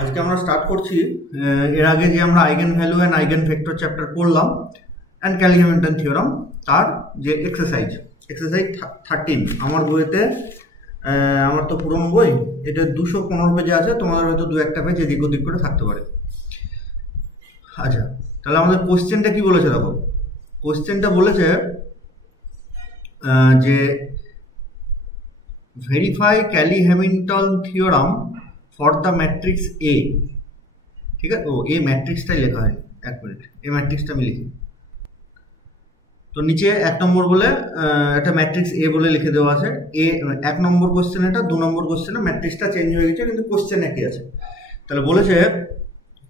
আজকে আমরা স্টার্ট করছি এর আগে যে আমরা eigen value and eigen vector chapter পড়লাম এন্ড ক্যালি-হ্যামিল্টন থিওরাম তার যে এক্সারসাইজ 13 আমার বইতে আমার তো পুরনো বই, এটা 215 পেজে আছে, তোমাদের হয়তো দু একটা পেজ এদিক ওদিক করে থাকতে পারে। আচ্ছা, তাহলে আমাদের কোশ্চেনটা কি বলেছে দেখো। কোশ্চেনটা বলেছে যে verify Cayley Hamilton theorem for the matrix A. ঠিক আছে, ও এ ম্যাট্রিক্সটাই লেখা হয়, এক মিনিট, এ ম্যাট্রিক্সটা আমি লিখি। তো নিচে 1 নম্বর বলে একটা ম্যাট্রিক্স এ বলে লিখে দেওয়া আছে। এ 1 নম্বর কোশ্চেন, এটা 2 নম্বর কোশ্চেনে ম্যাট্রিক্সটা চেঞ্জ হয়ে গেছে কিন্তু কোশ্চেন একই আছে। তাহলে বলেছে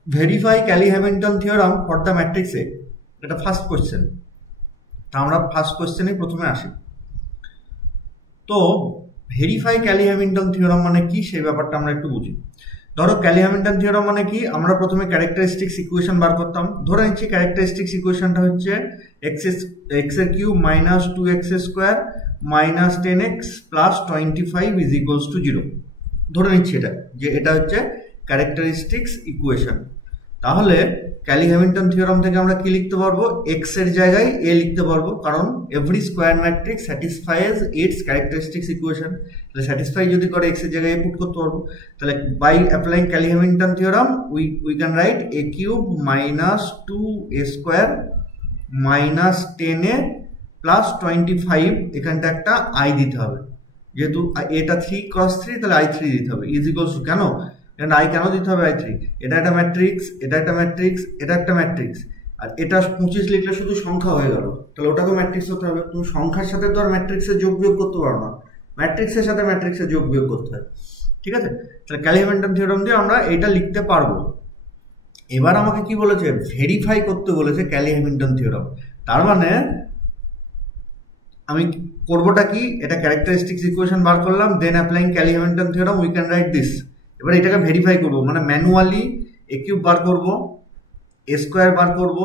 verify Cayley Hamilton theorem for the matrix A, এটা ফার্স্ট কোশ্চেন। তা আমরা ফার্স্ট কোশ্চেনেই প্রথমে আসি। তো ভেরিফাই ক্যালি-হ্যামিল্টন থিওরাম মানে কি সেই ব্যাপারটা আমরা একটু বুঝি। ধরো ক্যালি-হ্যামিল্টন থিওরাম মানে কি, আমরা প্রথমে ক্যারেক্টারিস্টিক্স ইকুয়েশন বার করতাম। ধরে নিচ্ছি ক্যারেক্টারিস্টিক্স ইকুয়েশনটা হচ্ছে x এর cube minus 2x square minus 10x plus 25 is equals to 0। ধরে নিচ্ছি যে এটা হচ্ছে ক্যারেক্টারিস্টিক্স ইকুয়েশন। তাহলে ক্যালি-হ্যামিল্টন থিওরাম থেকে আমরা কি লিখতে পারবো, x এর জায়গায় a লিখতে পারবো, কারণ every square matrix স্যাটিসফাইজ it's characteristics equation. তাহলে স্যাটিসফাই যদি করে x এর জায়গায় a পুট করতে পারবো। তাহলে by applying Cayley Hamilton theorem we can write a cube minus 2a square minus 10a plus 25, এখানটা একটা i দিতে হবে, যেহেতু এটা 3 ক্রস 3 তাহলে i3 দিতে হবে ইজ ইকুয়ালস টু, কেন i কেন দিতে হবে i3, এটা একটা ম্যাট্রিক্স, এটা একটা ম্যাট্রিক্স, এটা একটা ম্যাট্রিক্স, আর এটা 25 লিখলে শুধু সংখ্যা হয়ে গেল, তাহলে ওটাকে ম্যাট্রিক্স হতে হবে। তুমি সংখ্যার সাথে তো আর ম্যাট্রিক্সের যোগ বিয়োগ করতে পারো না, ম্যাট্রিক্সের সাথে ম্যাট্রিক্সের যোগ বিয়োগ করতে হয়। ঠিক আছে, তাহলে ক্যালি-হ্যামিল্টন থিওরাম দিয়ে আমরা এটা লিখতে পারবো। এবার আমাকে কি বলেছে, ভেরিফাই করতে বলেছে ক্যালি-হ্যামিল্টন থিওরাম। তার মানে আমি করবোটা কি, এটা ক্যারেক্টারিস্টিক্স ইকুয়েশন বার করলাম, then applying Cayley Hamilton theorem we can write this. এবার এটাকে ভেরিফাই করবো, মানে ম্যানুয়ালি এ কিউব বার করবো, এ স্কোয়ার বার করবো,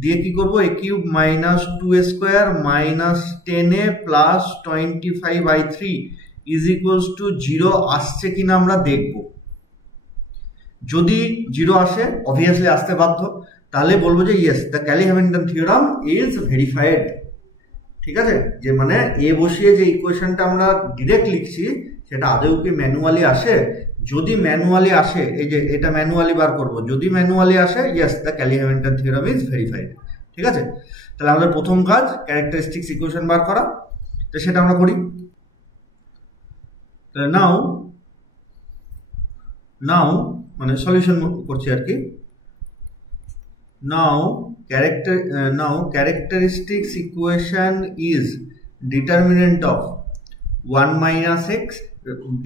দিয়ে কি করবো, A cube minus 2a square minus 10a plus 25i3 is equals to 0 আসছে কিনা আমরা দেখবো। যদি 0 আসে, অবভিয়াসলি আসতে বাধ্য, তাহলে বলবো যে yes the Kelly-Hamilton theorem is verified. ঠিক আছে, যে মানে এ বসিয়ে যে ইকুয়েশনটা আমরা ডিরেক্ট লিখছি সেটা আদৌ কি ম্যানুয়ালি আসে। যদি ম্যানুয়ালি আসে, এই যে এটা ম্যানুয়ালি বার করব, যদি ম্যানুয়ালি আসে yes the Kelly-Hamilton theorem is verified. ঠিক আছে, তাহলে আমাদের প্রথম কাজ ক্যারেক্টারিস্টিক্স ইকুয়েশন বার করা, তো সেটা আমরা করি। তাহলে নাও মানে সলিউশন করছি আর কি। নাও characteristics equation is determinant of 1 minus x,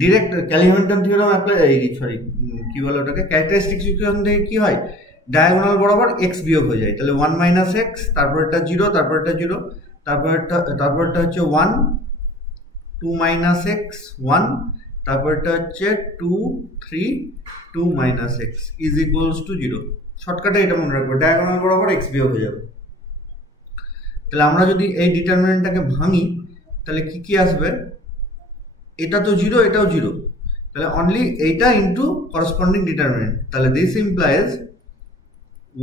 direct Kelly-Hamilton theorem apply, sorry কি বলে ওটাকে, ক্যারেক্টারিস্টিক্স ইকুয়েশন থেকে কি হয়, ডায়াগোনাল বরাবর x বিয়োগ হয়ে যায়। তাহলে 1 minus x, তারপরটা 0, তারপরটা 0, তারপরটা হচ্ছে 1, 2 minus x 1, তারপরটা হচ্ছে 2 3 2 minus x is equals to 0। শর্টকাটে এটা মনে রাখবো, ডায়াগোনাল বরাবর x বিয়োগ হয়ে যাবে। তাহলে আমরা যদি এই ডিটারমিনেন্টটাকে ভাঙি তাহলে কি কি আসবে, এটা তো 0, এটাও 0, তাহলে অনলি এইটা ইনটু করসপন্ডিং ডিটারমিনেন্ট। তাহলে this implies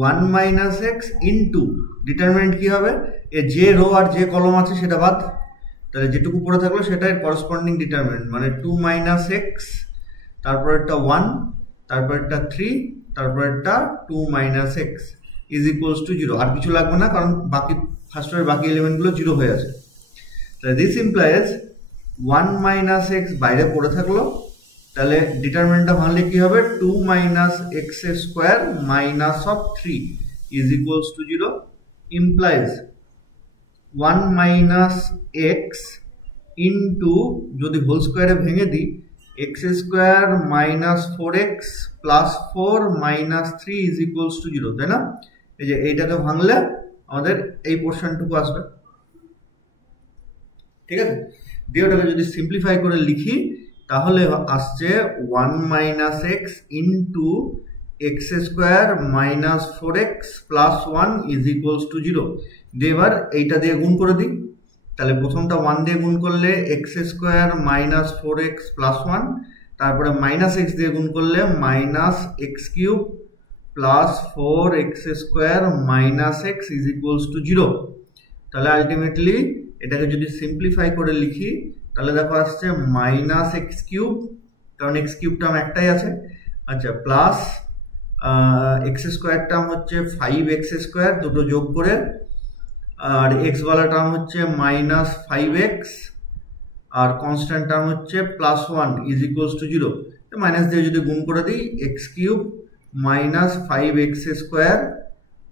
1 minus x into determinant কি হবে, এ যে রো আর যে কলম আছে সেটা বাদ, তাহলে যেটুকু পড়ে থাকলো সেটাই করসপন্ডিং ডিটারমিনেন্ট, মানে 2 মাইনাস এক্স, তারপরেরটা 1, তারপরেরটা 3, তারপরেরটা 2 minus x is equals to 0। আর কিছু লাগবে না, কারণ বাকি ফার্স্ট এর বাকি এলিমেন্টগুলো 0 হয়ে আছে। তাহলে দিস ইমপ্লাইজ 1 মাইনাস এক্স বাইরে পড়ে থাকলো, তাহলে ডিটারমিনেন্টটা ভাঙলে কি হবে, 2 minus x square minus of 3 is equals to 0 implies 1 minus x into, যদি হোল স্কোয়ারে ভেঙে দিই, x square minus 4x plus 4 minus 3 is equals to 0, তাই না। এই যে এইটাকে ভাঙলে আমাদের এই পোর্শনটুকু আসবে। ঠিক আছে, দিয়ে ওটাকে যদি সিম্পলিফাই করে লিখি তাহলে আসছে 1 minus x into x square minus 4x plus 1 is equals to 0। দিয়ে এবার এইটা দিয়ে গুণ করে দিই, তাহলে প্রথমটা 1 দিয়ে গুণ করলে x square minus 4x plus 1, তারপরে মাইনাস এক্স দিয়ে গুণ করলে minus x cube plus 4x square minus x is equals to 0। তাহলে আলটিমেটলি এটাকে যদি সিম্পলিফাই করে লিখি তাহলে দেখো আসছে মাইনাস এক্স কিউব, কারণ এক্স কিউব টার্ম একটাই আছে, আচ্ছা, প্লাস এক্স স্কোয়ার টার্ম হচ্ছে 5x স্কোয়ার, দুটো যোগ করে, আর এক্স ওয়ালা টার্ম হচ্ছে মাইনাস 5x, আর কনস্ট্যান্ট টার্ম হচ্ছে plus 1 is equals to 0। Minus দিয়ে যদি গুণ করে দিই x cube minus 5x square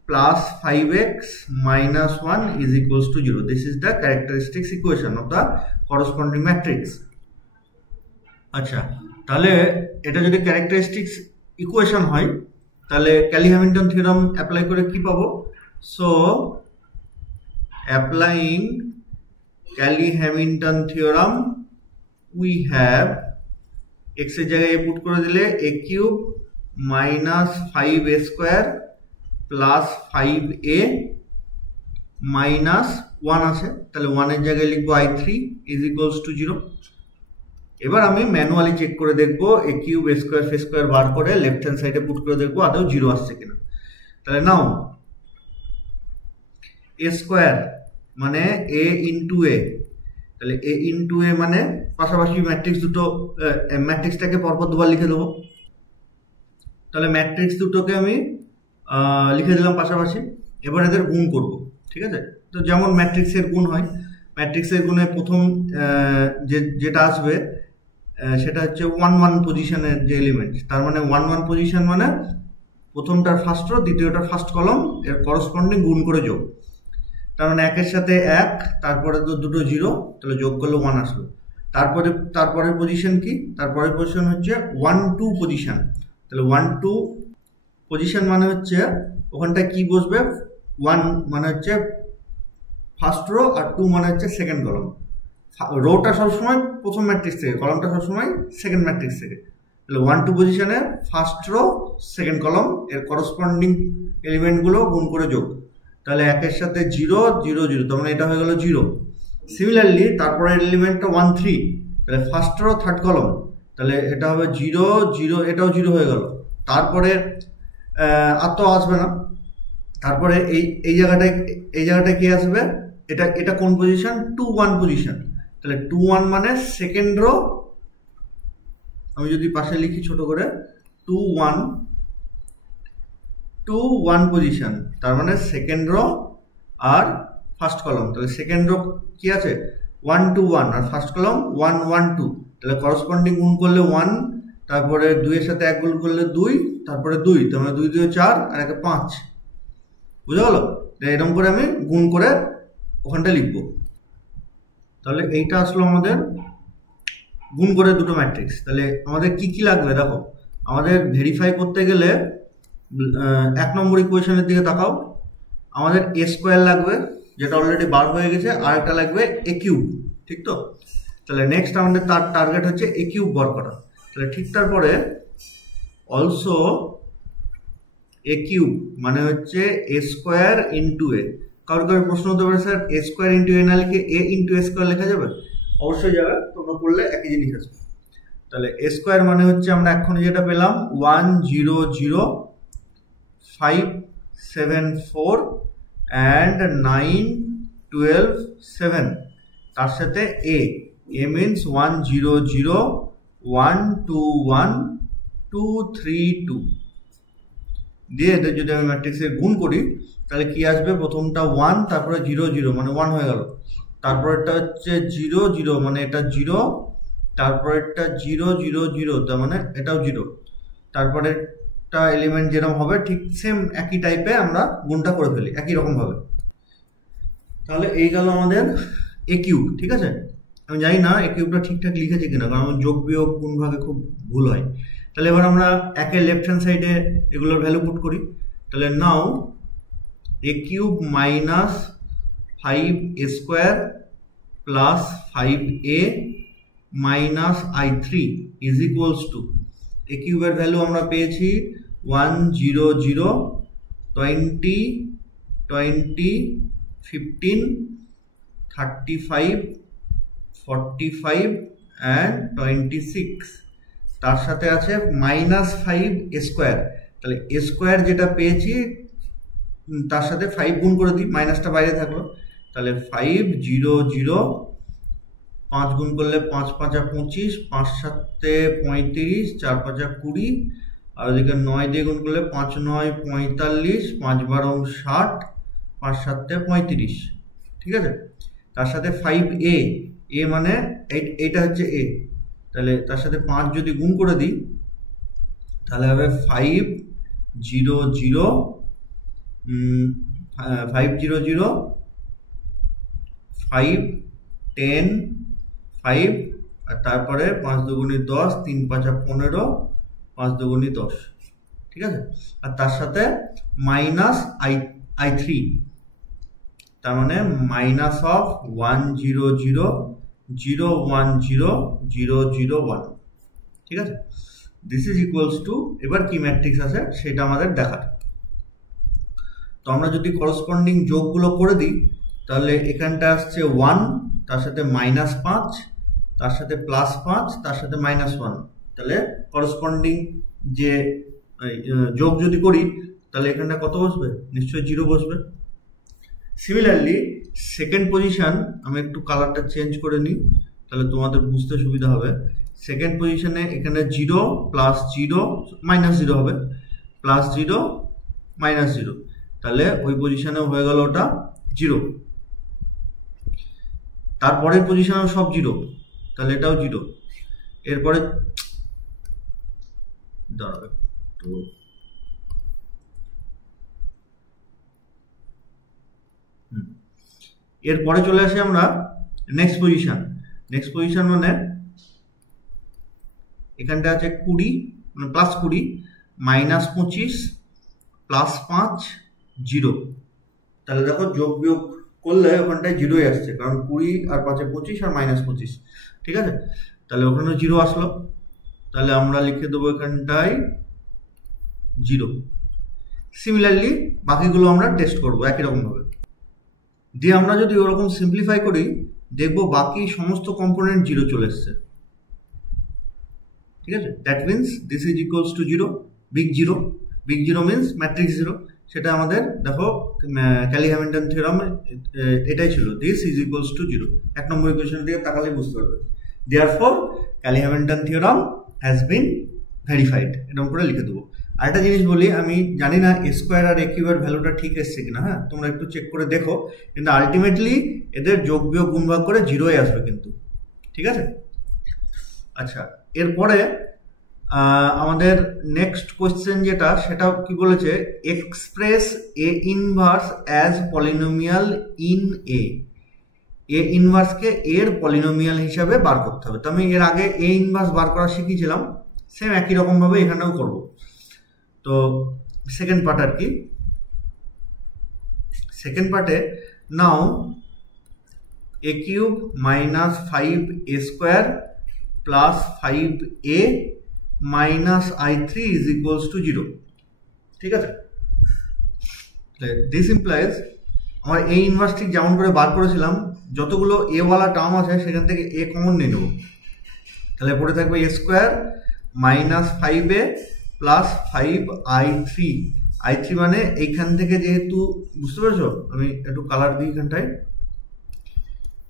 plus 5x minus 1 is equals to 0. This is the characteristics equation of the corresponding matrix. আচ্ছা, তাহলে এটা যদি characteristics equation হয় তাহলে ক্যালি-হ্যামিল্টন থিওরাম অ্যাপ্লাই করে কি পাবো? So applying Kelly-Hamilton theorem we have x এর জায়গায় a পুট করে দিলে a cube minus 5a square plus 5a minus 1 আছে, তাহলে 1 এর জায়গায় লিখবো i3 ইজ ইকুয়ালস টু 0। এবার আমি ম্যানুয়ালি চেক করে দেখবো a কিউব a স্কয়ার ফ স্কয়ার বার করে লেফট হ্যান্ড সাইডে পুট করে দেখবো আদৌ 0 আসছে কিনা। তাহলে নাও a স্কয়ার মানে a ইনটু a, তাহলে a ইনটু a মানে পাশাপাশি ম্যাট্রিক্স দুটো, ম্যাট্রিক্সটাকে পরপর দুবার লিখে দেবো। তাহলে ম্যাট্রিক্স দুটোকে আমি লিখে দিলাম পাশাপাশি, এবার এদের গুণ করব, ঠিক আছে? তো যেমন ম্যাট্রিক্সের গুণ হয়, ম্যাট্রিক্সের গুণে প্রথম যেটা আসবে সেটা হচ্ছে 1 1 পজিশনের যে এলিমেন্ট, তার মানে 1 1 পজিশন মানে প্রথমটার ফার্স্ট রো দ্বিতীয়টার ফার্স্ট কলম এর করসপন্ডিং গুণ করে যোগ, তার মানে একের সাথে 1, তারপরে তো দুটো 0, তাহলে যোগ করলে 1 আসলো। তারপরের পজিশন কি? তারপরের পজিশন হচ্ছে 1 2 পজিশন, তাহলে 1 2 পজিশন মানে হচ্ছে ওখানটায় কি বসবে, 1 মানে হচ্ছে ফার্স্ট রো আর 2 মানে হচ্ছে সেকেন্ড কলম। রোটা সবসময় প্রথম ম্যাট্রিক্স থেকে, কলমটা সবসময় সেকেন্ড ম্যাট্রিক্স থেকে, তাহলে 1 2 পজিশনে ফার্স্ট রো সেকেন্ড কলম এর করসপন্ডিং এলিমেন্টগুলো গুণ করে যোগ, তাহলে একের সাথে 0 0 0, তার মানে এটা হয়ে গেল 0। সিমিলারলি তারপরের এলিমেন্টটা 1 3, তাহলে ফার্স্ট রো থার্ড কলম, তাহলে এটা হবে 0 0, এটাও 0 হয়ে গেল। তারপরে আর তো আসবে না, তারপরে এই জায়গাটায় কি আসবে, এটা কোন পজিশন? 2 1 পজিশন, তাহলে 2 1 মানে সেকেন্ড রো, আমি যদি পাশে লিখি ছোট করে 2 1 পজিশন, তার মানে সেকেন্ড রো আর ফার্স্ট কলম, তাহলে সেকেন্ড রো কি আছে 1 2 1 আর ফার্স্ট কলম 1 1 2, তাহলে করসপন্ডিং গুণ করলে 1, তারপরে 2 এর সাথে 1 গুণ করলে 2, তারপরে 2, তার মানে 2 2 4 আর 1 5, বুঝা গেল? এরকম করে আমি গুণ করে ওখানটা লিখবো। তাহলে এইটা আসলো আমাদের গুণ করে দুটো ম্যাট্রিক্স। তাহলে আমাদের কি কি লাগবে দেখো, আমাদের ভেরিফাই করতে গেলে 1 নম্বর ইকুয়েশনের দিকে তাকাও, আমাদের a স্কোয়ার লাগবে যেটা অলরেডি বার হয়ে গেছে, আর একটা লাগবে a কিউব, ঠিক তো? তাহলে নেক্সট আমাদের তার টার্গেট হচ্ছে a কিউব বার করা। তাহলে ঠিক তারপরে অলসো a কিউব মানে হচ্ছে a স্কোয়ার ইন্টু a। কারোর প্রশ্ন হতে পারে sir a square into a না লিখে a ইন্টু a স্কোয়ার লেখা যাবে? অবশ্যই যাবে, তোমরা পড়লে একই জিনিস আসবে। তাহলে a স্কোয়ার মানে হচ্ছে আমরা এখন যেটা পেলাম 1 0 0 5 7 4 and 9 12 7, তার সাথে a means 1 0 0 1 2 1 2 3 2 দিয়ে এদের যদি আমি ম্যাট্রিক্সে গুণ করি তাহলে কি আসবে, প্রথমটা 1, তারপরে 0 0 মানে 1 হয়ে গেল, তারপরেরটা হচ্ছে 0 0 মানে এটা 0, তারপরেরটা 0 0 0 তার মানে এটাও 0, তারপরেরটা এলিমেন্ট যেরকম হবে ঠিক সেম একই টাইপে আমরা গুণটা করে ফেলি একই রকম ভাবে। তাহলে এই গেল আমাদের a কিউব, ঠিক আছে? আমি জানি না a কিউবটা ঠিকঠাক লিখেছি কিনা, কারণ আমার যোগ বিয়োগ গুণ ভাগে খুব ভুল হয়। তাহলে এবার আমরা একের লেফট হ্যান্ড সাইডে এগুলোর ভ্যালু পুট করি। তাহলে নাও a cube minus 5a square plus 5a minus i3 is equals two, a কিউবের ভ্যালু আমরা পেয়েছি 1 0 0 20 20 15 35 45 and 26, তার সাথে আছে -5 a স্কোয়ার, তাহলে a স্কোয়ার যেটা পেয়েছি তার সাথে 5 গুণ করে দিই, মাইনাসটা বাইরে থাকলো, তাহলে 5 0 0, 5 গুণ করলে 5 5 25, 5 7 35, 4 5 20, আর ওদিকে 9 দিয়ে গুণ করলে 5 9 45, 5 12 60, 5 7 35, ঠিক আছে। তার সাথে 5a, a মানে এইটা হচ্ছে a, তাহলে তার সাথে 5 যদি গুণ করে দিই তাহলে হবে 5 0 0, 5 0 0, 5 10 5, আর তারপরে 5 দুগুণে 10, 3 5 15, 5 দুগুণে 10, ঠিক আছে। আর তার সাথে -i3, তার মানে -1 0 0 0 1 0 0 0 1, ঠিক আছে। দিস ইজ ইকুয়ালস টু, এবার কি ম্যাট্রিক্স আছে সেটা আমাদের দেখার। তো আমরা যদি করসপন্ডিং যোগগুলো করে দিই তাহলে এখানটা আসছে 1, তার সাথে -5, তার সাথে +5, তার সাথে -1, তাহলে করসপন্ডিং যে যোগ যদি করি তাহলে এখানটা কত বসবে? নিশ্চয়ই 0 বসবে। সিমিলারলি সেকেন্ড পজিশন, আমি একটু কালারটা চেঞ্জ করে নিই তাহলে তোমাদের বুঝতে সুবিধা হবে। সেকেন্ড পজিশনে এখানে 0 +0 -0 হবে, +0 -0, তাহলে ওই পজিশনে হয়ে গেল ওটা 0। তারপরের পজিশনেও সব 0, তাহলে এটাও 0। এরপরে দাঁড়াবে তো, এরপরে চলে আসি আমরা নেক্সট পজিশন। নেক্সট পজিশন মানে এখানটা আছে 20, মানে +20, -25, +5 0, তাহলে দেখো যোগ বিয়োগ করলে ওখানটায় 0ই আসছে, কারণ 20 আর 5 25 আর -25, ঠিক আছে। তাহলে ওখানে 0 আসলো, তাহলে আমরা লিখে দেবো এখানটায় 0। সিমিলারলি বাকিগুলো আমরা টেস্ট করবো একই রকম ভাবে। দিয়ে আমরা যদি ওরকম সিম্পলিফাই করি দেখবো বাকি সমস্ত কম্পোনেন্ট 0 চলে এসছে, ঠিক আছে। That means this is equals to 0, big 0, big 0 means matrix 0, সেটা আমাদের দেখো ক্যালি-হ্যামিল্টন থিওরাম এটাই ছিল, দিস ইজ ইকুয়ালস টু 0। 1 নম্বর ইকুয়েশনের দিকে তাকালেই বুঝতে পারবে। Therefore Kelly-Hamilton theorem has been verified, এরকম করে লিখে দেবো। আরেকটা জিনিস বলি, আমি জানি না a স্কোয়ার আর a কিউবের ভ্যালুটা ঠিক এসছে কিনা, হ্যাঁ তোমরা একটু চেক করে দেখো, কিন্তু আলটিমেটলি এদের যোগ বিয়োগ গুণ ভাগ করে 0ই আসবে কিন্তু, ঠিক আছে। আচ্ছা, এরপরে আমাদের নেক্সট কোয়েশ্চেন যেটা, সেটা কি বলেছে, express A inverse as polynomial in A ইনভার্সকে এর পলিনোমিয়াল হিসাবে বার করতে হবে। তো আমি এর আগে এ ইনভার্স বার করা শিখিয়েছিলাম, সেম একই রকম ভাবে এখানেও করব। তো সেকেন্ড পার্ট আর কি, সেকেন্ড পার্টে নাও a cube -5a square +5a -i3 is equals to 0, ঠিক আছে। দিস ইমপ্লাইজ আমার a ইনভার্স ঠিক যেমন করে বার করেছিলাম, যতগুলো a ওয়ালা টার্ম আছে সেখান থেকে a কমন নিয়ে নেব, তাহলে পড়ে থাকবে a square -5a +5i3, i3 মানে এইখান থেকে, যেহেতু বুঝতে পেরেছো, আমি একটু কালার দিই এখানটায়,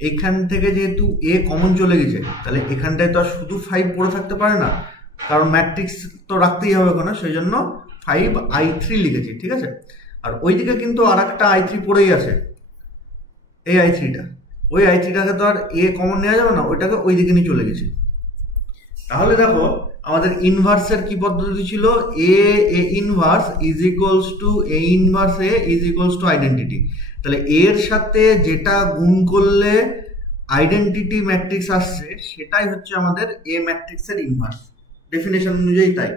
এইখান থেকে যেহেতু a কমন চলে গেছে তাহলে এখানটায় তো আর শুধু 5 পড়ে থাকতে পারে না, কারণ ম্যাট্রিক্স তো রাখতেই হবে কোনো, সেই জন্য 5i3 লিখেছি, ঠিক আছে। আর ওইদিকে কিন্তু আর একটা i3 পড়েই আছে, এই i3টা, ওই i3টাকে তো আর a কমন নেওয়া যাবে না, ওইটাকে ওই দিকে নিয়ে চলে গেছে। তাহলে দেখো আমাদের ইনভার্সের কি পদ্ধতি ছিল, A inverse is equals to A inverse A is equals to identity. তাহলে এর সাথে যেটা গুণ করলে আইডেন্টিটি ম্যাট্রিক্স আসছে সেটাই হচ্ছে আমাদের এ ম্যাট্রিক্সের ইনভার্স, ডেফিনেশন অনুযায়ী তাই।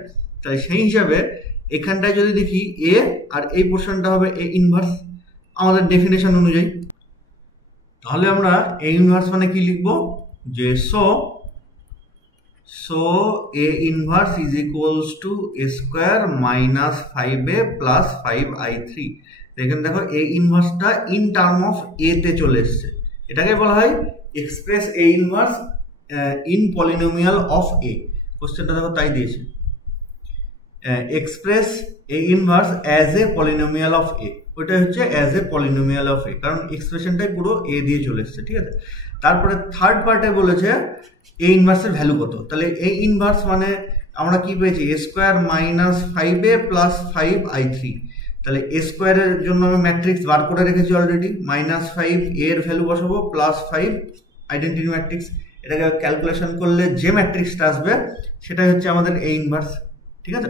তাই সেই হিসাবে এখানটায় যদি দেখি এ, আর এই পোর্শনটা হবে এ ইনভার্স আমাদের ডেফিনেশন অনুযায়ী, তাহলে আমরা এ ইনভার্স মানে কি লিখবো, যে so a inverse is equals to a square -5a plus 5i3। এখানে দেখো a ইনভার্সটা ইন টার্ম অফ a তে চলে এসছে, এটাকে বলা হয় express a inverse in polynomial of a। কোশ্চেনটা দেখো তাই দিয়েছে, express A inverse as a polynomial of A, ওইটা হচ্ছে as a polynomial of A, কারণ এক্সপ্রেশনটাই পুরো এ দিয়ে চলে এসছে, ঠিক আছে। তারপরে থার্ড পার্টে বলেছে এ ইনভার্সের ভ্যালু কত, তাহলে এ ইনভার্স মানে আমরা কি পেয়েছি, এ square minus 5a plus 5i3, তাহলে এ স্কোয়ারের জন্য আমি ম্যাট্রিক্স বার করে রেখেছি অলরেডি, -5 এর ভ্যালু বসাবো প্লাস 5 আইডেন্টিটি ম্যাট্রিক্স, এটাকে ক্যালকুলেশন করলে যে ম্যাট্রিক্সটা আসবে সেটাই হচ্ছে আমাদের এ ইনভার্স, ঠিক আছে।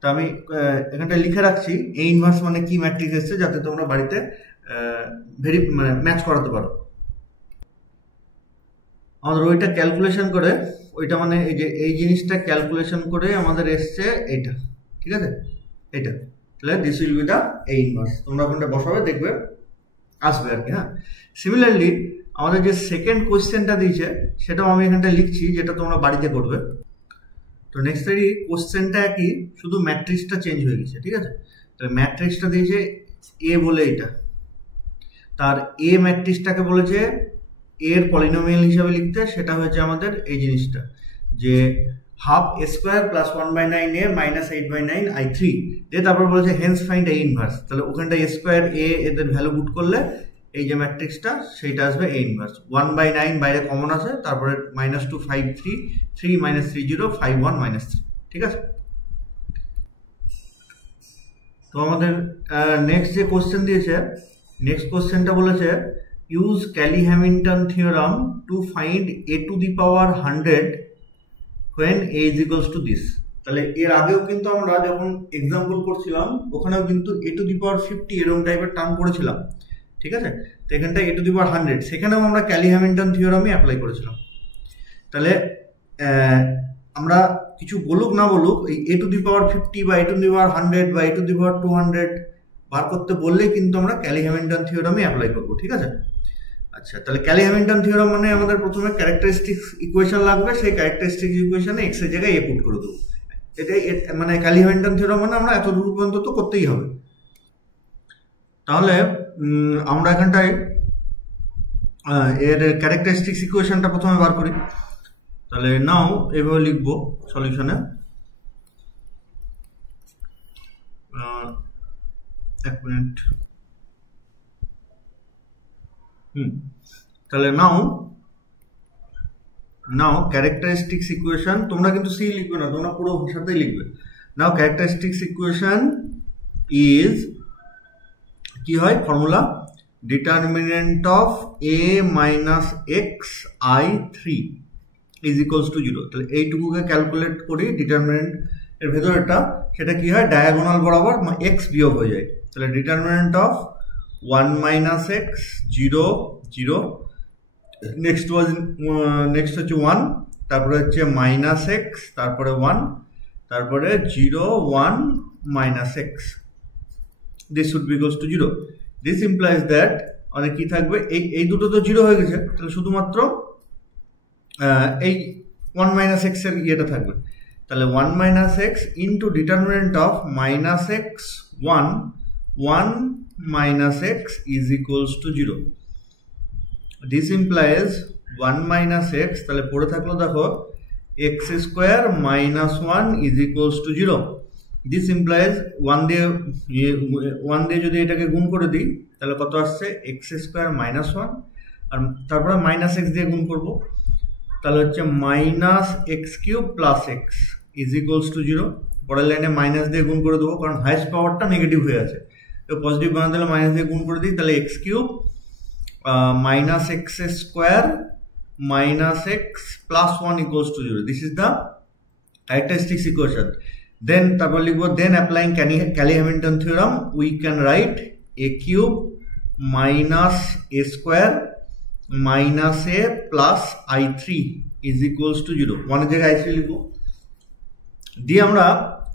তো আমি এখানটা লিখে রাখছি এ ইনভার্স মানে কি ম্যাট্রিক্স এসছে, যাতে তোমরা বাড়িতে মানে ম্যাচ করাতে পারো। আমাদের ওইটা ক্যালকুলেশন করে, ওইটা মানে এই যে এই জিনিসটা ক্যালকুলেশন করে আমাদের এসছে এইটা, ঠিক আছে, এটা, তাহলে this will be the A inverse, তোমরা ওখানটা বসাবে দেখবে আসবে আর কি। হ্যাঁ, সিমিলারলি আমাদের যে সেকেন্ড কোশ্চেনটা দিয়েছে সেটাও আমি এখানটা লিখছি, যেটা তোমরা বাড়িতে করবে। তো নেক্সটলি কোশ্চেনটা একই, শুধু ম্যাট্রিক্সটা চেঞ্জ হয়ে গেছে, ঠিক আছে। তাহলে ম্যাট্রিক্সটা দিয়েছে এ বলে এটা, তার এ ম্যাট্রিক্সটাকে বলেছে এর পলিনোমিয়াল হিসাবে লিখতে, সেটা হয়েছে আমাদের এই জিনিসটা, যে half A square plus 1/9a minus 8/9i3, দিয়ে তারপর বলেছে হেন্স ফাইন্ড এ ইনভার্স, তাহলে ওখানটা এ স্কোয়ার এ এদের ভ্যালু পুট করলে এই যে ম্যাট্রিক্সটা সেইটা আসবে এ ইনভার্স। 1/9 বাইরে কমন আছে, তারপরে -2 5 3 3 -3 0 5 1 -3, ঠিক আছে। তো আমাদের নেক্সট যে কোশ্চেন দিয়েছে, নেক্সট কোশ্চেনটা বলেছে use Kelly-Hamilton theorem to find a two the power 100 when a is equals to this। তাহলে এর আগেও কিন্তু আমরা যখন এক্সাম্পল করছিলাম ওখানেও কিন্তু a টু দি পাওয়ার 50 এরকম টাইপের টার্ম পড়েছিলাম, ঠিক আছে। তো এখানটা a টু দি পাওয়ার 100, সেখানেও আমরা ক্যালি-হ্যামিল্টন থিওরামই অ্যাপ্লাই করেছিলাম। তাহলে আমরা কিছু বলুক না বলুক, এই a টু দি পাওয়ার 50 বা a টু দি পাওয়ার 100 বা a টু দি পাওয়ার 200 বার করতে বললেই কিন্তু আমরা ক্যালি-হ্যামিল্টন থিওরামই অ্যাপ্লাই করবো, ঠিক আছে। আচ্ছা, তাহলে ক্যালি-হ্যামিল্টন থিওরাম মানে আমাদের প্রথমে ক্যারেক্টারিস্টিক্স ইকুয়েশন লাগবে, সেই ক্যারেক্টারিস্টিক্স ইকুয়েশনে এক্স এর জায়গায় এ পুট করে দেবো, এটাই মানে ক্যালি-হ্যামিল্টন থিওরাম মানে আমরা এত দূর পর্যন্ত তো করতেই হবে। তাহলে আমরা এখানটায় এর ক্যারেক্টারিস্টিক্স ইকুয়েশনটা প্রথমে বার করি। তাহলে নাও এভাবে লিখবো সলিউশনে, এক মিনিট, তাহলে নাও ক্যারেক্টারিস্টিক্স ইকুয়েশন, তোমরা কিন্তু সি লিখবে না, তোমরা পুরো ভাষাতেই লিখবে। নাও ক্যারেক্টারিস্টিক্স ইকুয়েশন ইজ, কি হয় formula, determinant of a minus xi3 is equals to 0। তাহলে এইটুকুকে ক্যালকুলেট করি, ডিটারমিনেন্ট এর ভেতরেটা সেটা কি হয়, ডায়াগোনাল বরাবর x বিয়োগ হয়ে যায়। তাহলে determinant of 1 minus x 0 0, next হচ্ছে 1, তারপরে হচ্ছে মাইনাস এক্স, তারপরে 1, তারপরে 0 1 minus x, this should be equals to 0। This implies that আমাদের কি থাকবে, এই দুটো তো 0 হয়ে গেছে, তাহলে শুধুমাত্র এই 1 মাইনাস এক্স এর ইয়েটা থাকবে। তাহলে 1 minus x into determinant of minus x 1 1 minus x is equals to 0। This implies 1 minus x, তাহলে পড়ে থাকলো দেখো x square minus 1 is equals to 0। This implies 1 দিয়ে যদি এটাকে গুণ করে দিই তাহলে কত আসছে, এক্স স্কোয়ার মাইনাস 1, আর তারপরে মাইনাস এক্স দিয়ে গুণ করবো, তাহলে হচ্ছে minus x cube plus x is equals to 0। পরের লাইনে মাইনাস দিয়ে গুণ করে দেবো, কারণ হাইস্ট পাওয়ারটা নেগেটিভ হয়ে আছে, তো পজিটিভ বানাতে হলে মাইনাস দিয়ে গুণ করে দিই, তাহলে x cube minus x square minus x plus 1 equals to 0. This is the characteristics equation. Then তারপর লিখবো, then applying Cayley-Hamilton theorem we can write a cube minus a square minus a plus i3 is equals to 0. 1 এর জায়গায় i3 লিখবো, দিয়ে আমরা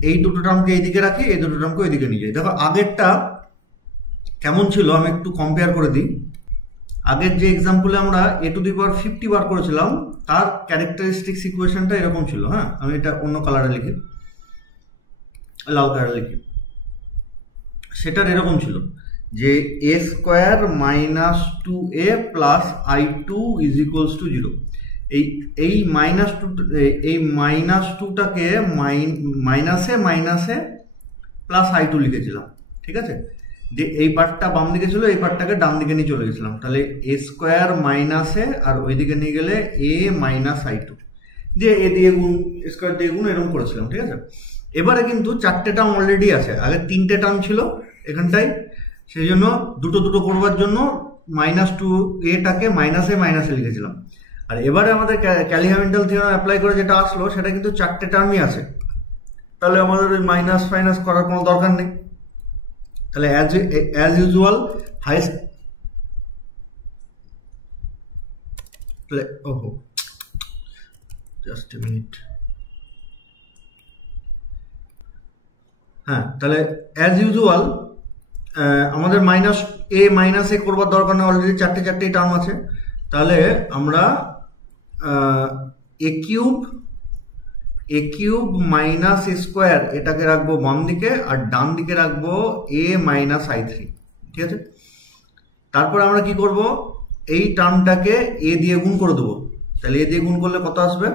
এই দুটো টার্মকে এইদিকে রাখি, এই দুটো টার্মকে ওইদিকে নিয়ে যাই। দেখো আগেরটা কেমন ছিল আমি একটু কম্পেয়ার করে দিই। আগের যে এক্সাম্পলে আমরা a টু দি পাওয়ার 50 বার করেছিলাম তার ক্যারেক্টারিস্টিক্স ইকুয়েশনটা এরকম ছিল। হ্যাঁ, আমি এটা অন্য কালারে লিখি, লাল কালারে লিখি, সেটার এরকম ছিল যে a square minus 2a plus i2 is equals to 0। এই মাইনাস টুটাকে মাইনাসে প্লাস i2 লিখেছিলাম, ঠিক আছে। যে এই পার্টটা বাম দিকে ছিল, এই পার্টটাকে ডান দিকে নিয়ে চলে গেছিলাম, তাহলে a স্কোয়ার মাইনাসে আর ওইদিকে নিয়ে গেলে a মাইনাস i2 দিয়ে এ দিয়ে গুণ, স্কোয়ার দিয়ে গুণ, এরকম করেছিলাম, ঠিক আছে। এবারে কিন্তু 4টে টার্ম অলরেডি আছে, আগে 3টে টার্ম ছিল এখানটায়, সেই জন্য দুটো করবার জন্য -2a-টাকে মাইনাসে লিখেছিলাম। আর এবারে আমাদের ক্যালি-হ্যামিল্টন থিওরাম অ্যাপ্লাই করে যেটা আসলো সেটা কিন্তু 4টে টার্মই আছে, তাহলে আমাদের ওই মাইনাস ফাইনাস করার কোনো দরকার নেই। তাহলে অ্যাজ ইউজুয়াল হাইস্ট, ওহো জাস্ট এ মিনিট, হ্যাঁ, তাহলে অ্যাজ ইউজুয়াল আমাদের মাইনাস এ করবার দরকার নেই, অলরেডি 4টে টার্ম আছে। তাহলে আমরা এ কিউব মাইনাস এ স্কোয়ার এটাকে রাখবো বাম দিকে, আর ডান দিকে রাখবো a মাইনাস i3, ঠিক আছে। তারপর আমরা কি করব, এই টার্মটাকে a দিয়ে গুণ করে দেবো। তাহলে a দিয়ে গুণ করলে কত আসবে,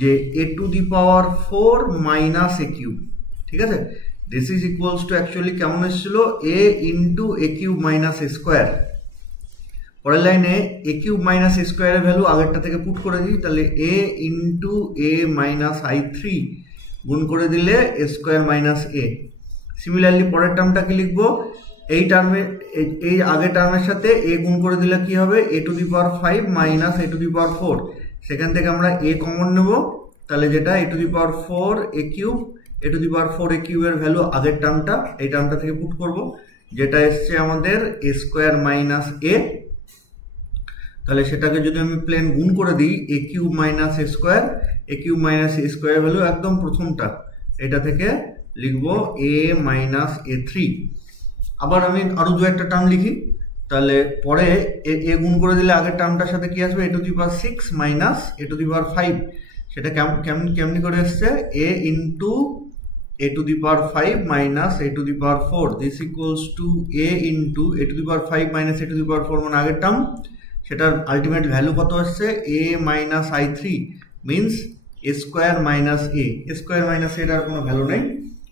যে a⁴ মাইনাস a কিউব, ঠিক আছে। This is equals two, actually কেমন এসেছিল, a into a cube minus a square. পরের লাইনে a কিউব মাইনাস a স্কোয়ারের ভ্যালু আগেরটা থেকে পুট করে দিই, তাহলে a into a minus i3 গুণ করে দিলে a square minus a। Similarly পরের টার্মটা কি লিখবো, এই আগের টার্মের সাথে a গুণ করে দিলে কি হবে, a⁵ মাইনাস a⁴। সেখান থেকে আমরা a কমন নেব, তাহলে যেটা a⁴ a cube, a⁴ a কিউবের ভ্যালু আগের টার্মটা, এই টার্মটা থেকে পুট করব, যেটা এসছে আমাদের a স্কোয়ার মাইনাস a। তাহলে সেটাকে যদি আমি প্লেন গুণ করে দিই, a cube minus a square value একদম প্রথমটা, এটা থেকে লিখবো a মাইনাস a3। আবার আমি আরো দু একটা টার্ম লিখি, তাহলে পরে a গুণ করে দিলে আগের টার্মটার সাথে কি আসবে, a⁶ মাইনাস a⁵। সেটা কেমনি করে এসছে, a into a⁵ minus a⁴, this equals to a into a⁵ minus a⁴, মানে আগের টার্ম, সেটার আলটিমেট ভ্যালু কত আসছে, a minus i3 means a square minus a। Square minus এর আর কোনো ভ্যালু নেই।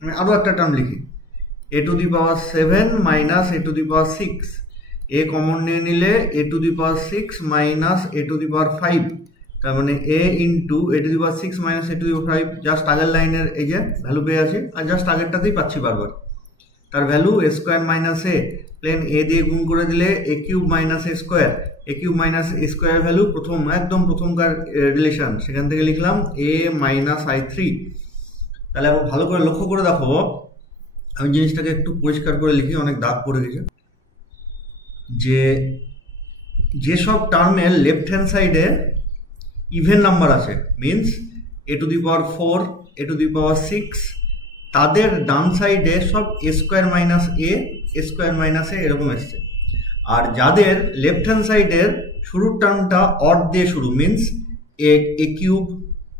আমি আরো একটা টার্ম লিখি, a⁷ minus a⁶, a common নিয়ে নিলে a⁶ মাইনাস a⁵, তার মানে a into a⁶ minus a⁵, just আগের লাইনের এই যে ভ্যালু পেয়ে আছি, আর জাস্ট আগেরটাতেই পাচ্ছি বারবার। তার value a square minus a, plain a দিয়ে গুণ করে দিলে a cube minus a square, a cube minus a square value একদম প্রথমকার রিলেশন, সেখান থেকে লিখলাম a মাইনাস i3। তাহলে ভালো করে লক্ষ্য করে দেখো, আমি জিনিসটাকে একটু পরিষ্কার করে লিখি, অনেক দাগ পড়ে গেছে। যেসব টার্মের লেফট হ্যান্ড সাইডে ইভেন নাম্বার আছে, মিনস a⁴, a⁶, তাদের ডান সাইডে সব a স্কোয়ার মাইনাস a এরকম এসছে। আর যাদের লেফট হ্যান্ড সাইডের শুরুর টার্মটা অড দিয়ে শুরু, means a cube,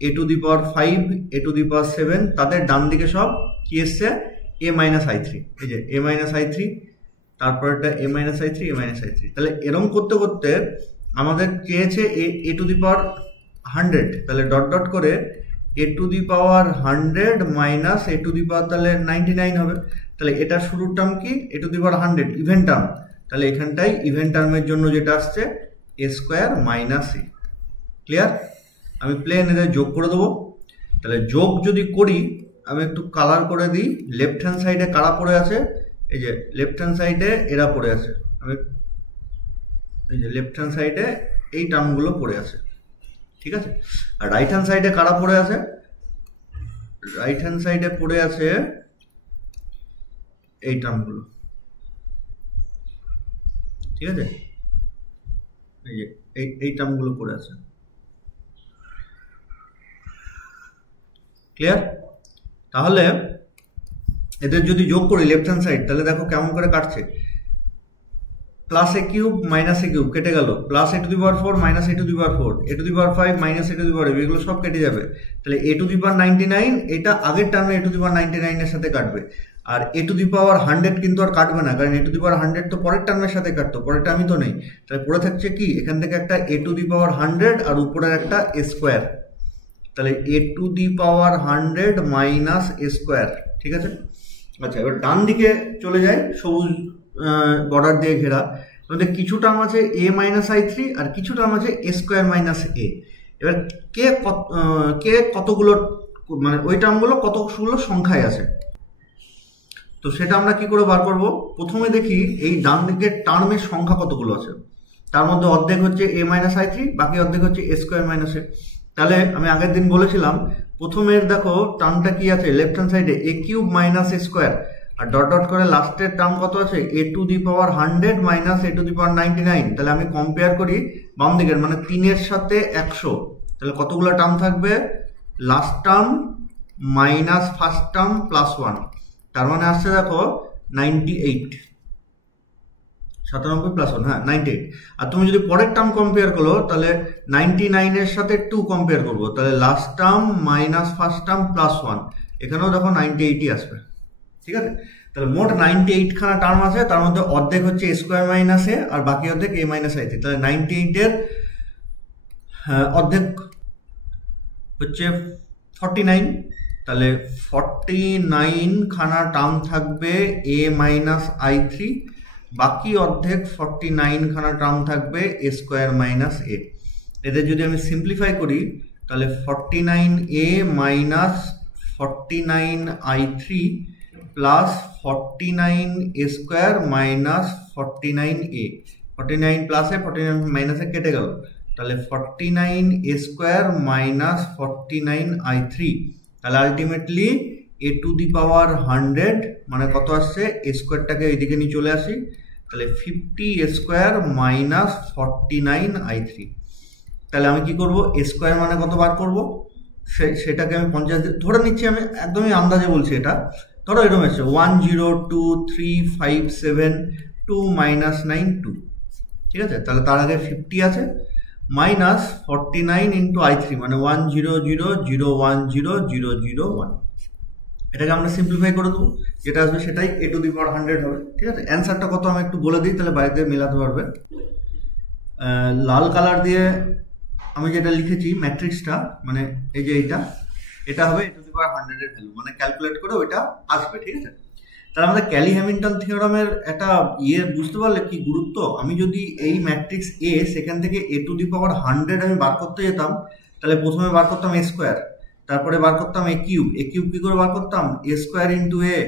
a⁵, a⁷, তাদের ডান দিকে সব কি এসছে, a মাইনাস i3। এই যে a মাইনাস i3, তারপরটা a মাইনাস i3, তাহলে এরকম করতে করতে আমাদের চেয়েছে a⁴100, তাহলে ডট ডট করে a⁴100 মাইনাস তাহলে 99 হবে। তাহলে এটা শুরুর টার্ম কি, a⁴100 ইভেন টার্ম, তাহলে এখানটাই ইভেন টার্মের জন্য যেটা আসছে a square minus a। Clear? আমি প্লেন এদের যোগ করে দেবো। তাহলে যোগ যদি করি, আমি একটু কালার করে দিই, লেফট হ্যান্ড সাইডে কারা পড়ে আছে, এই যে লেফট হ্যান্ড সাইডে এরা পড়ে আছে, আমি এই যে লেফট হ্যান্ড সাইডে এই টার্মগুলো পড়ে আছে, ঠিক আছে। আর রাইট হ্যান্ড সাইডে কারা পড়ে আছে, রাইট হ্যান্ড সাইডে পড়ে আছে এই টার্মগুলো, ঠিক আছে, এই যে এই টার্মগুলো পড়ে আছে। ক্লিয়ার? তাহলে এদের যদি যোগ করি লেফট হ্যান্ড সাইড, তাহলে দেখো কেমন করে কাটছে, plus a cube minus a cube কেটে গেল, plus a⁴ minus a⁴, a⁵ minus a⁴, এগুলো সব কেটে যাবে। তাহলে a�99 এটা আগের টার্মে a�99 এর সাথে কাটবে, আর এ টু দি পাওয়ার 100 কিন্তু আর কাটবে না, কারণ এ টু দি পাওয়ার 100 তো পরের টার্মের সাথে কাটতো, পরের টার্মই তো নেই। তাহলে পড়ে থাকছে কি এখান থেকে একটা এ টু দি পাওয়ার 100 আর উপরের একটা এ স্কোয়ার, তাহলে A to the power 100 minus A square. ঠিক আছে, আচ্ছা এবার ডান দিকে চলে যায়, সবুজ বর্ডার দিয়ে ঘেরা। আমাদের কিছু টার্ম আছে এ মাইনাস আই থ্রি আর কিছু টার্ম আছে এ স্কোয়ার মাইনাস এ। এবার কে কতগুলো মানে ওই টার্মগুলো কতগুলো সংখ্যায় আছে, তো সেটা আমরা কি করে বার করব? প্রথমে দেখি এই ডান দিকের টার্মের সংখ্যা কতগুলো আছে। তার মধ্যে অর্ধেক হচ্ছে এ মাইনাস আই থ্রি, বাকি অর্ধেক হচ্ছে এ স্কোয়ার মাইনাস এ। তাহলে আমি আগের দিন বলেছিলাম প্রথমের দেখো টার্মটা কি আছে, লেফট হ্যান্ড সাইডে A cube minus A square, আর ডট ডট করে লাস্টের টার্ম কত আছে A to the power 100 minus A to the power 99। তাহলে আমি কম্পেয়ার করি বাম দিকের মানে 3-এর সাথে 100, তাহলে কতগুলো টার্ম থাকবে, last term minus first term plus 1, তার মানে আসছে দেখো 98, 97 প্লাস 1, হ্যাঁ 98। আর তুমি যদি পরের টার্ম কম্পেয়ার করো তাহলে 99-এর সাথে 2 কম্পেয়ার করবো, তাহলে last term minus first term plus 1, এখানেও দেখো 98ই আসবে। ঠিক আছে, তাহলে মোট 98 খানা টার্ম আছে, তার মধ্যে অর্ধেক হচ্ছে এ স্কোয়ার মাইনাস এ আর বাকি অর্ধেক এ মাইনাস আই থ্রি। তাহলে 98-এর অর্ধেক হচ্ছে 49, তাহলে 49 খানা টার্ম থাকবে এ মাইনাস আই থ্রি, বাকি অর্ধেক 49 খানা টার্ম থাকবে এ স্কোয়ার মাইনাস এ। এদের যদি আমি সিম্পলিফাই করি তাহলে 49 A minus 49 I three plus 49 A square minus 49 A, 49 প্লাসে 49 মাইনাসে কেটে গেল, তাহলে 49 A square minus 49 I three. তাহলে ultimately A to the power 100 মানে কত আসছে, এ স্কোয়ারটাকে এইদিকে নিয়ে চলে আসি, তাহলে 50 এ স্কোয়ার মাইনাস 49 আই থ্রি। তাহলে আমি কি করব, এ স্কোয়ার মানে কত বার করব, সেটাকে আমি 50 ধরে নিচ্ছি, আমি একদমই আন্দাজে বলছি এটা। ধরো এরকম আছে 1 0 2 3 5 7 2 মাইনাস 9 2। ঠিক আছে, তাহলে তার আগে 50 আছে মাইনাস 49 ইন্টু আই থ্রি মানে 1 0 0 0 1 0 0 0 1। এটাকে আমরা সিম্পলিফাই করে দেবো, যেটা আসবে সেটাই এ টু দি পাওয়ার 100 হবে। ঠিক আছে, অ্যান্সারটা কত আমি একটু বলে দিই, তাহলে বাড়িতে মেলাতে পারবে। লাল কালার দিয়ে আমি যেটা লিখেছি ম্যাট্রিক্সটা, মানে এই যে এটা হবে এ টু দি পাওয়ার 100 এর ভ্যালু, মানে ক্যালকুলেট করে ওইটা আসবে। ঠিক আছে, তাহলে আমাদের ক্যালি হ্যামিল্টন থিওরামের একটা বুঝতে পারলে কি গুরুত্ব। আমি যদি এই ম্যাট্রিক্স এ সেখান থেকে এ টু দি পাওয়ার 100 আমি বার করতে যেতাম, তাহলে প্রথমে বার করতাম এ স্কোয়ার, তারপরে বার করতাম এ কিউব কি করে বার করতাম, এ স্কোয়ার ইন্টু এ,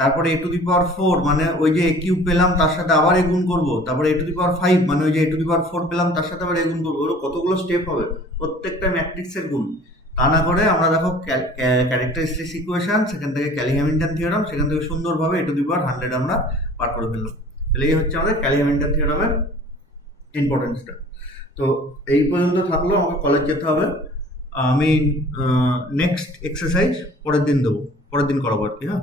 তারপরে এ টু দি পাওয়ার 4 মানে ওই যে এ কিউব পেলাম তার সাথে আবার এ গুণ করবো, তারপরে এ টু দি পাওয়ার 5 মানে ওই যে এ টু দি পাওয়ার 4 পেলাম তার সাথে আবার এ গুণ করবো। ওগুলো কতগুলো স্টেপ হবে, প্রত্যেকটা ম্যাট্রিক্সের গুণ। তা না করে আমরা দেখো ক্যারেক্টারিস্টিক্স ইকুয়েশন, সেখান থেকে ক্যালি হ্যামিল্টন থিওরাম, সেখান থেকে সুন্দরভাবে এ টু দি পাওয়ার 100 আমরা বার করে ফেললাম। তাহলে এই হচ্ছে আমাদের ক্যালি হ্যামিল্টন থিওরামের ইম্পর্টেন্সটা। তো এই পর্যন্ত থাকলো, আমাকে কলেজ যেতে হবে। আমি নেক্সট এক্সারসাইজ পরের দিন দেবো, পরের দিন করাবো আর কি। হ্যাঁ।